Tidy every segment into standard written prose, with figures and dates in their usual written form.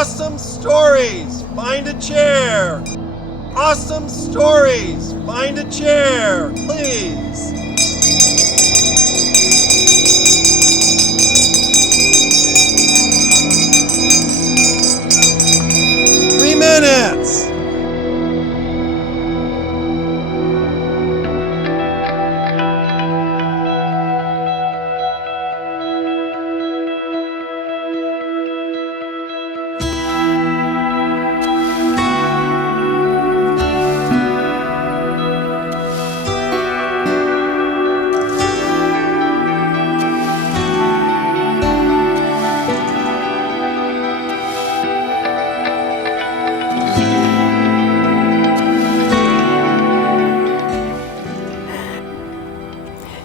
Awesome stories, find a chair. Awesome stories, find a chair, please. Three minutes.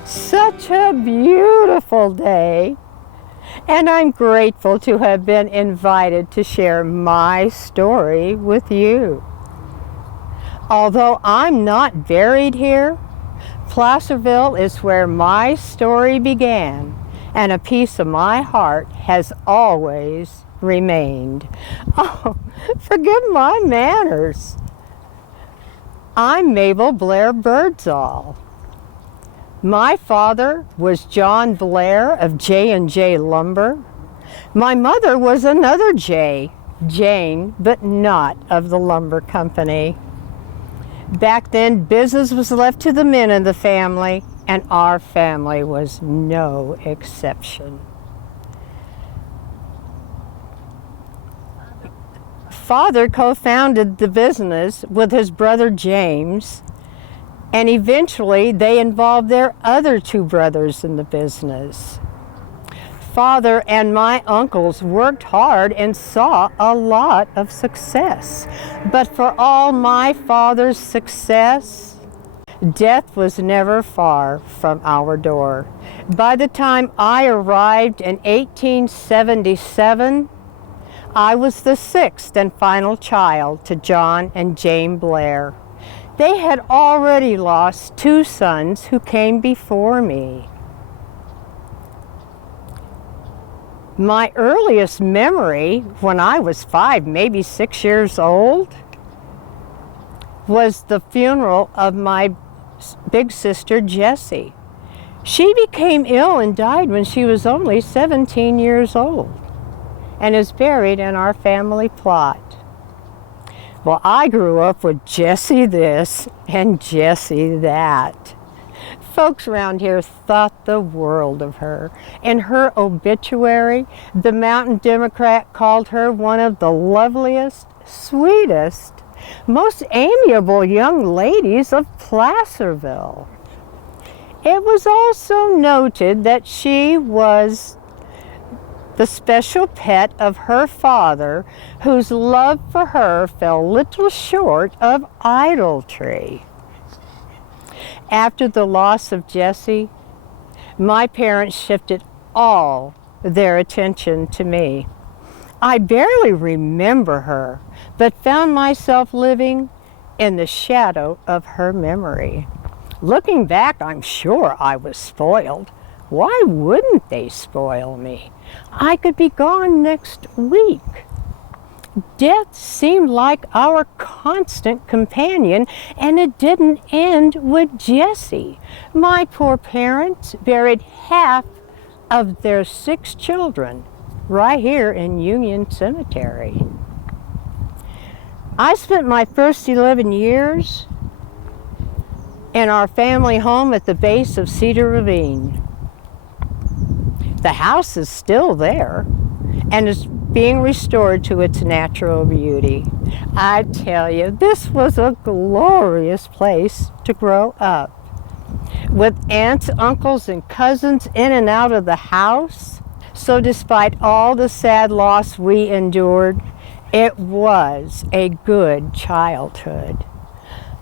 Such a beautiful day, and I'm grateful to have been invited to share my story with you. Although I'm not buried here, Placerville is where my story began, and a piece of my heart has always remained. Oh, forgive my manners. I'm Mabel Blair Birdsall. My father was John Blair of J&J Lumber. My mother was another J, Jane, but not of the lumber company. Back then, business was left to the men in the family, and our family was no exception. Father co-founded the business with his brother James, and eventually they involved their other two brothers in the business. Father and my uncles worked hard and saw a lot of success. But for all my father's success, death was never far from our door. By the time I arrived in 1877, I was the sixth and final child to John and Jane Blair. They had already lost two sons who came before me. My earliest memory, when I was 5, maybe 6 years old, was the funeral of my big sister, Jessie. She became ill and died when she was only 17 years old and is buried in our family plot. Well, I grew up with Jessie this and Jessie that. Folks around here thought the world of her. In her obituary, the Mountain Democrat called her one of the loveliest, sweetest, most amiable young ladies of Placerville. It was also noted that she was the special pet of her father, whose love for her fell little short of idolatry. After the loss of Jessie, my parents shifted all their attention to me. I barely remember her, but found myself living in the shadow of her memory. Looking back, I'm sure I was spoiled. Why wouldn't they spoil me? I could be gone next week. Death seemed like our constant companion, and it didn't end with Jessie. My poor parents buried half of their 6 children right here in Union Cemetery. I spent my first 11 years in our family home at the base of Cedar Ravine. The house is still there and is being restored to its natural beauty. I tell you, this was a glorious place to grow up. With aunts, uncles, and cousins in and out of the house. So despite all the sad loss we endured, it was a good childhood.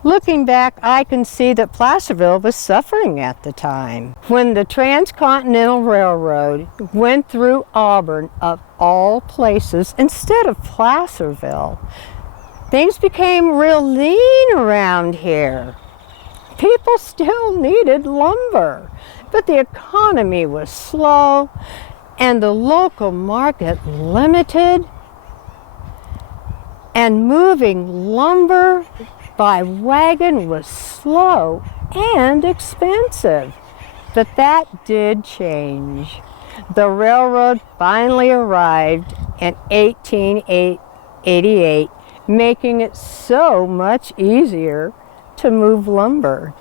Looking back, I can see that Placerville was suffering at the time. When the Transcontinental Railroad went through Auburn, of all places, instead of Placerville, things became real lean around here. People still needed lumber, but the economy was slow and the local market limited. And moving lumber by wagon was slow and expensive. But that did change. The railroad finally arrived in 1888, making it so much easier to move lumber.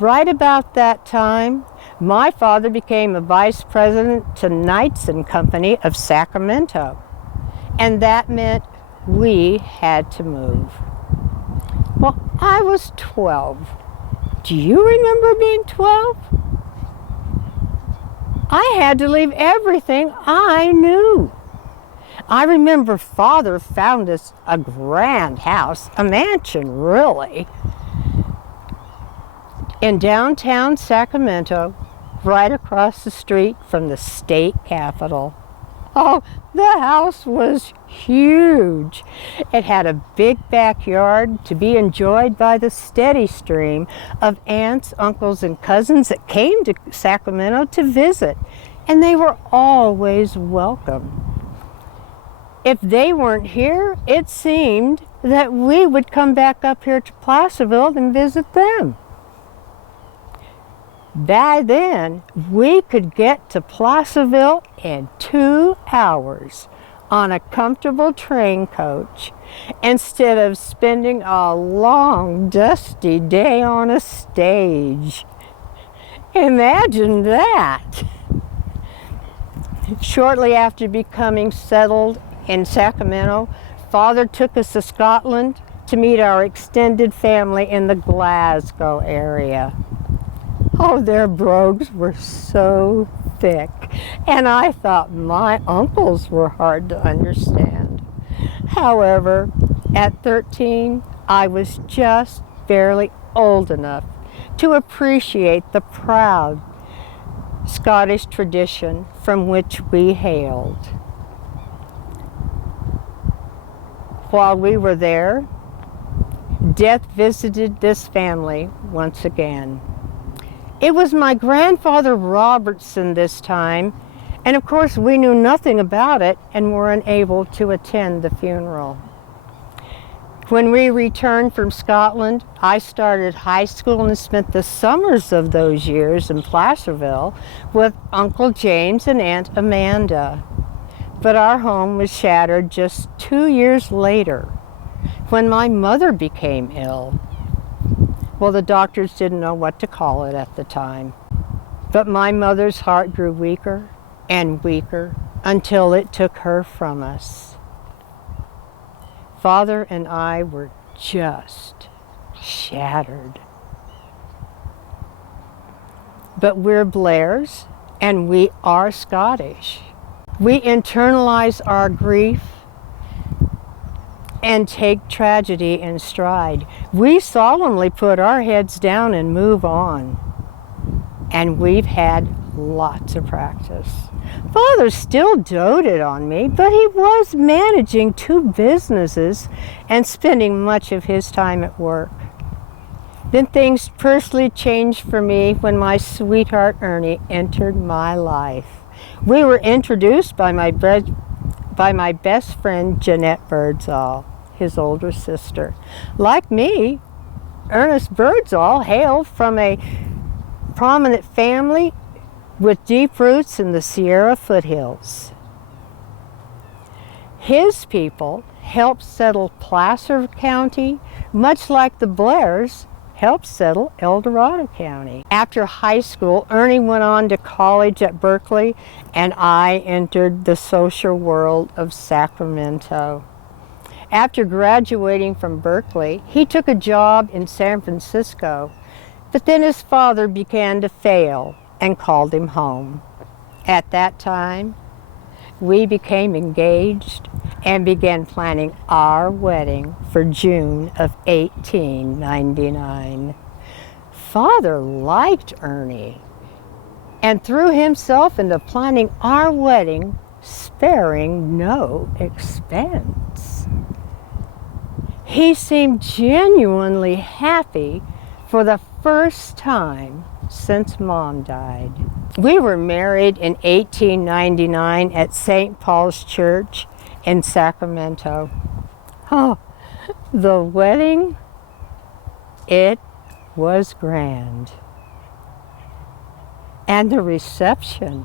Right about that time, my father became a vice president to Knights and Company of Sacramento. And that meant we had to move. Well, I was 12. Do you remember being 12? I had to leave everything I knew. I remember Father found us a grand house, a mansion really, in downtown Sacramento, right across the street from the state capitol. Oh, the house was huge. It had a big backyard to be enjoyed by the steady stream of aunts, uncles, and cousins that came to Sacramento to visit, and they were always welcome. If they weren't here, it seemed that we would come back up here to Placerville and visit them. By then, we could get to Placerville in 2 hours on a comfortable train coach instead of spending a long, dusty day on a stage. Imagine that! Shortly after becoming settled in Sacramento, Father took us to Scotland to meet our extended family in the Glasgow area. Oh, their brogues were so thick, and I thought my uncles were hard to understand. However, at 13, I was just barely old enough to appreciate the proud Scottish tradition from which we hailed. While we were there, death visited this family once again. It was my grandfather Robertson this time, and of course we knew nothing about it and were unable to attend the funeral. When we returned from Scotland, I started high school and spent the summers of those years in Placerville with Uncle James and Aunt Amanda. But our home was shattered just 2 years later when my mother became ill. Well, the doctors didn't know what to call it at the time. But my mother's heart grew weaker and weaker until it took her from us. Father and I were just shattered. But we're Blairs and we are Scottish. We internalize our grief and take tragedy in stride. We solemnly put our heads down and move on. And we've had lots of practice. Father still doted on me, but he was managing 2 businesses and spending much of his time at work. Then things personally changed for me when my sweetheart Ernie entered my life. We were introduced by my best friend Jeanette Birdsall, his older sister. Like me, Ernest Birdsall hailed from a prominent family with deep roots in the Sierra foothills. His people helped settle Placer County, much like the Blairs helped settle El Dorado County. After high school, Ernie went on to college at Berkeley, and I entered the social world of Sacramento. After graduating from Berkeley, he took a job in San Francisco, but then his father began to fail and called him home. At that time, we became engaged and began planning our wedding for June of 1899. Father liked Ernie and threw himself into planning our wedding, sparing no expense. He seemed genuinely happy for the first time since Mom died. We were married in 1899 at St. Paul's Church in Sacramento. Oh, the wedding, it was grand. And the reception.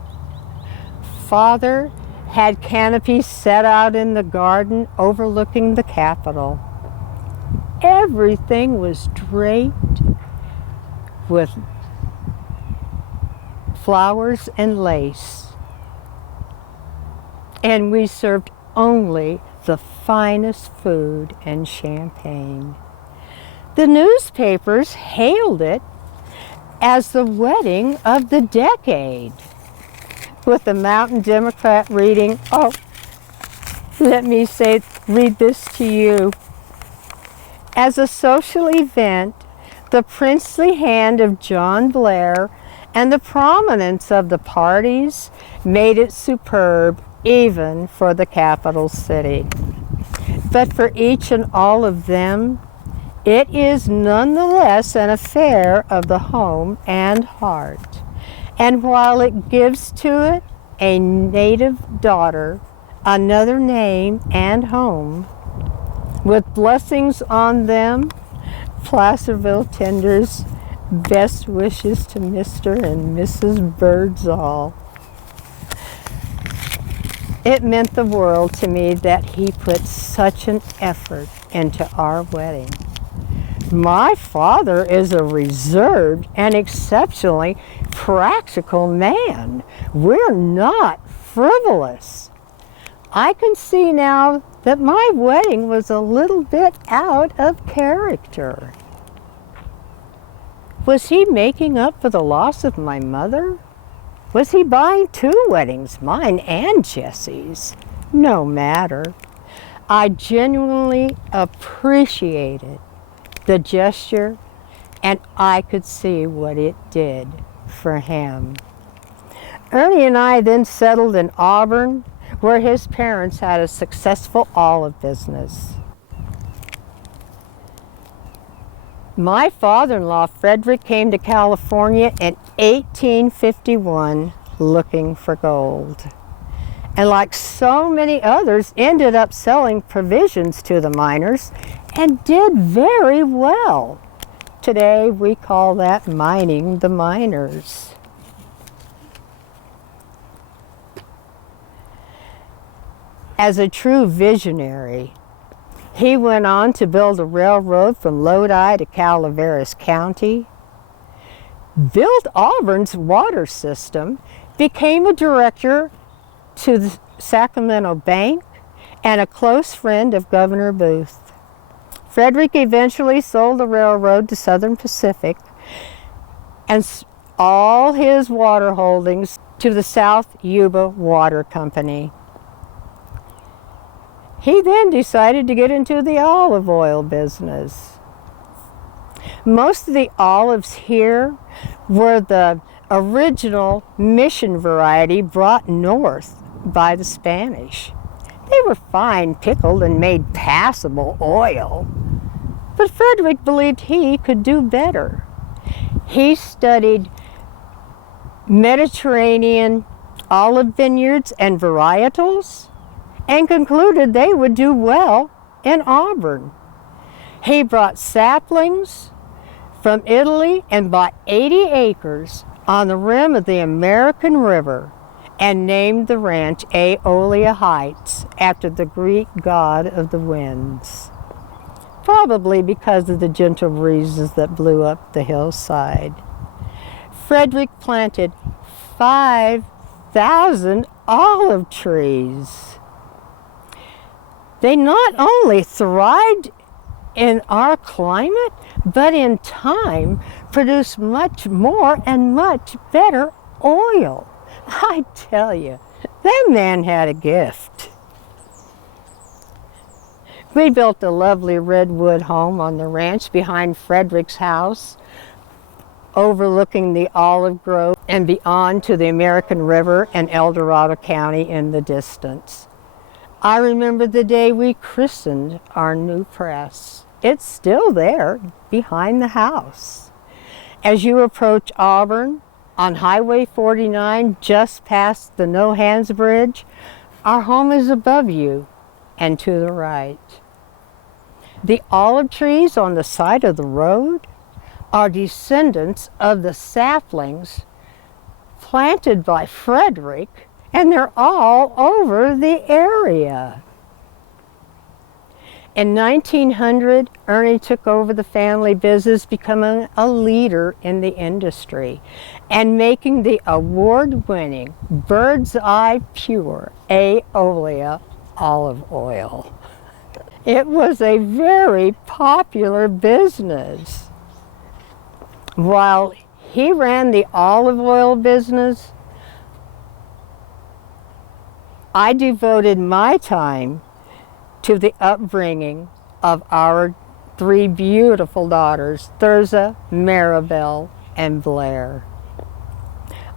Father had canopies set out in the garden overlooking the Capitol. Everything was draped with flowers and lace. And we served only the finest food and champagne. The newspapers hailed it as the wedding of the decade, with the Mountain Democrat reading, read this to you. As a social event, the princely hand of John Blair and the prominence of the parties made it superb even for the capital city. But for each and all of them, it is nonetheless an affair of the home and heart. And while it gives to it a native daughter, another name and home, with blessings on them, Placerville tenders best wishes to Mr. and Mrs. Birdsall. It meant the world to me that he put such an effort into our wedding. My father is a reserved and exceptionally practical man. We're not frivolous. I can see now that my wedding was a little bit out of character. Was he making up for the loss of my mother? Was he buying two weddings, mine and Jessie's? No matter. I genuinely appreciated the gesture, and I could see what it did for him. Ernie and I then settled in Auburn, where his parents had a successful olive business. My father-in-law, Frederick, came to California in 1851 looking for gold. And like so many others, ended up selling provisions to the miners and did very well. Today we call that mining the miners. As a true visionary, he went on to build a railroad from Lodi to Calaveras County, built Auburn's water system, became a director to the Sacramento Bank, and a close friend of Governor Booth. Frederick eventually sold the railroad to Southern Pacific and all his water holdings to the South Yuba Water Company. He then decided to get into the olive oil business. Most of the olives here were the original mission variety brought north by the Spanish. They were fine pickled and made passable oil. But Frederick believed he could do better. He studied Mediterranean olive vineyards and varietals, and concluded they would do well in Auburn. He brought saplings from Italy and bought 80 acres on the rim of the American River and named the ranch Aeolia Heights after the Greek god of the winds, probably because of the gentle breezes that blew up the hillside. Frederick planted 5,000 olive trees. They not only thrived in our climate, but in time produced much more and much better oil. I tell you, that man had a gift. We built a lovely redwood home on the ranch behind Frederick's house, overlooking the olive grove and beyond to the American River and El Dorado County in the distance. I remember the day we christened our new press. It's still there behind the house. As you approach Auburn on Highway 49, just past the No Hands Bridge, our home is above you and to the right. The olive trees on the side of the road are descendants of the saplings planted by Frederick, and they're all over the area. In 1900, Ernie took over the family business, becoming a leader in the industry and making the award-winning Bird's Eye Pure Aeolia olive oil. It was a very popular business. While he ran the olive oil business, I devoted my time to the upbringing of our three beautiful daughters, Thurza, Maribel, and Blair.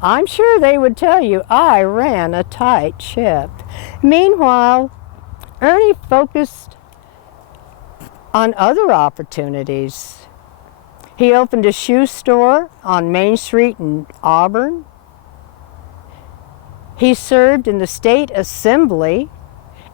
I'm sure they would tell you I ran a tight ship. Meanwhile, Ernie focused on other opportunities. He opened a shoe store on Main Street in Auburn. He served in the state assembly,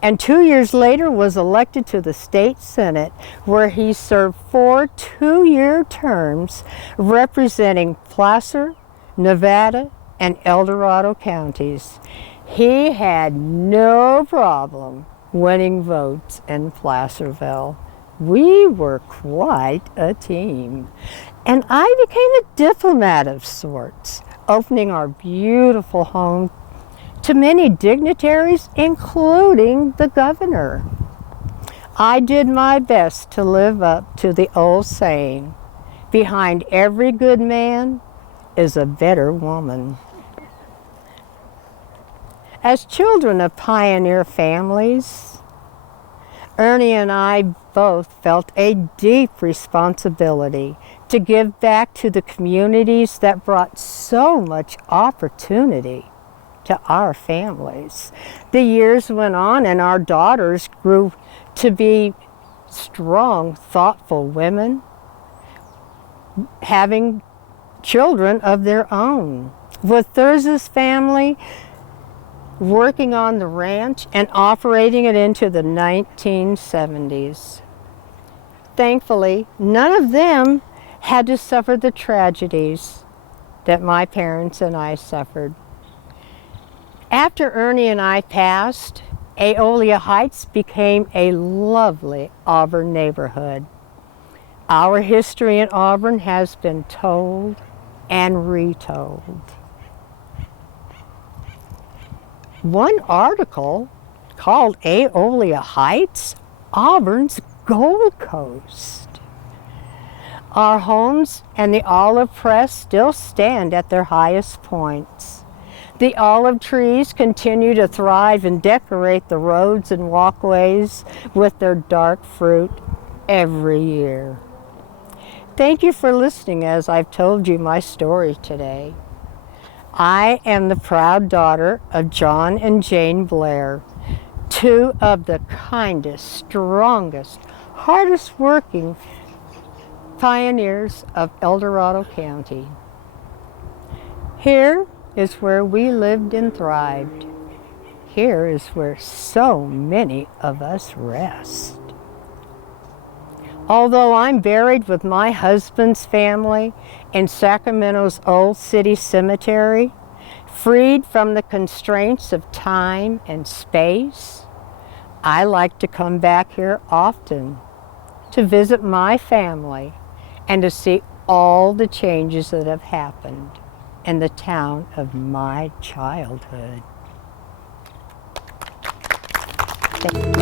and 2 years later was elected to the state senate, where he served 4 two-year terms representing Placer, Nevada, and El Dorado counties. He had no problem winning votes in Placerville. We were quite a team. And I became a diplomat of sorts, opening our beautiful home to many dignitaries, including the governor. I did my best to live up to the old saying, behind every good man is a better woman. As children of pioneer families, Ernie and I both felt a deep responsibility to give back to the communities that brought so much opportunity to our families. The years went on and our daughters grew to be strong, thoughtful women, having children of their own. With Thurza's family working on the ranch and operating it into the 1970s. Thankfully, none of them had to suffer the tragedies that my parents and I suffered. After Ernie and I passed, Aeolia Heights became a lovely Auburn neighborhood. Our history in Auburn has been told and retold. One article called Aeolia Heights, Auburn's Gold Coast. Our homes and the olive press still stand at their highest points. The olive trees continue to thrive and decorate the roads and walkways with their dark fruit every year. Thank you for listening as I've told you my story today. I am the proud daughter of John and Jane Blair, two of the kindest, strongest, hardest working pioneers of El Dorado County. Here is where we lived and thrived. Here is where so many of us rest. Although I'm buried with my husband's family in Sacramento's Old City Cemetery, freed from the constraints of time and space, I like to come back here often to visit my family and to see all the changes that have happened in the town of my childhood. Thank you.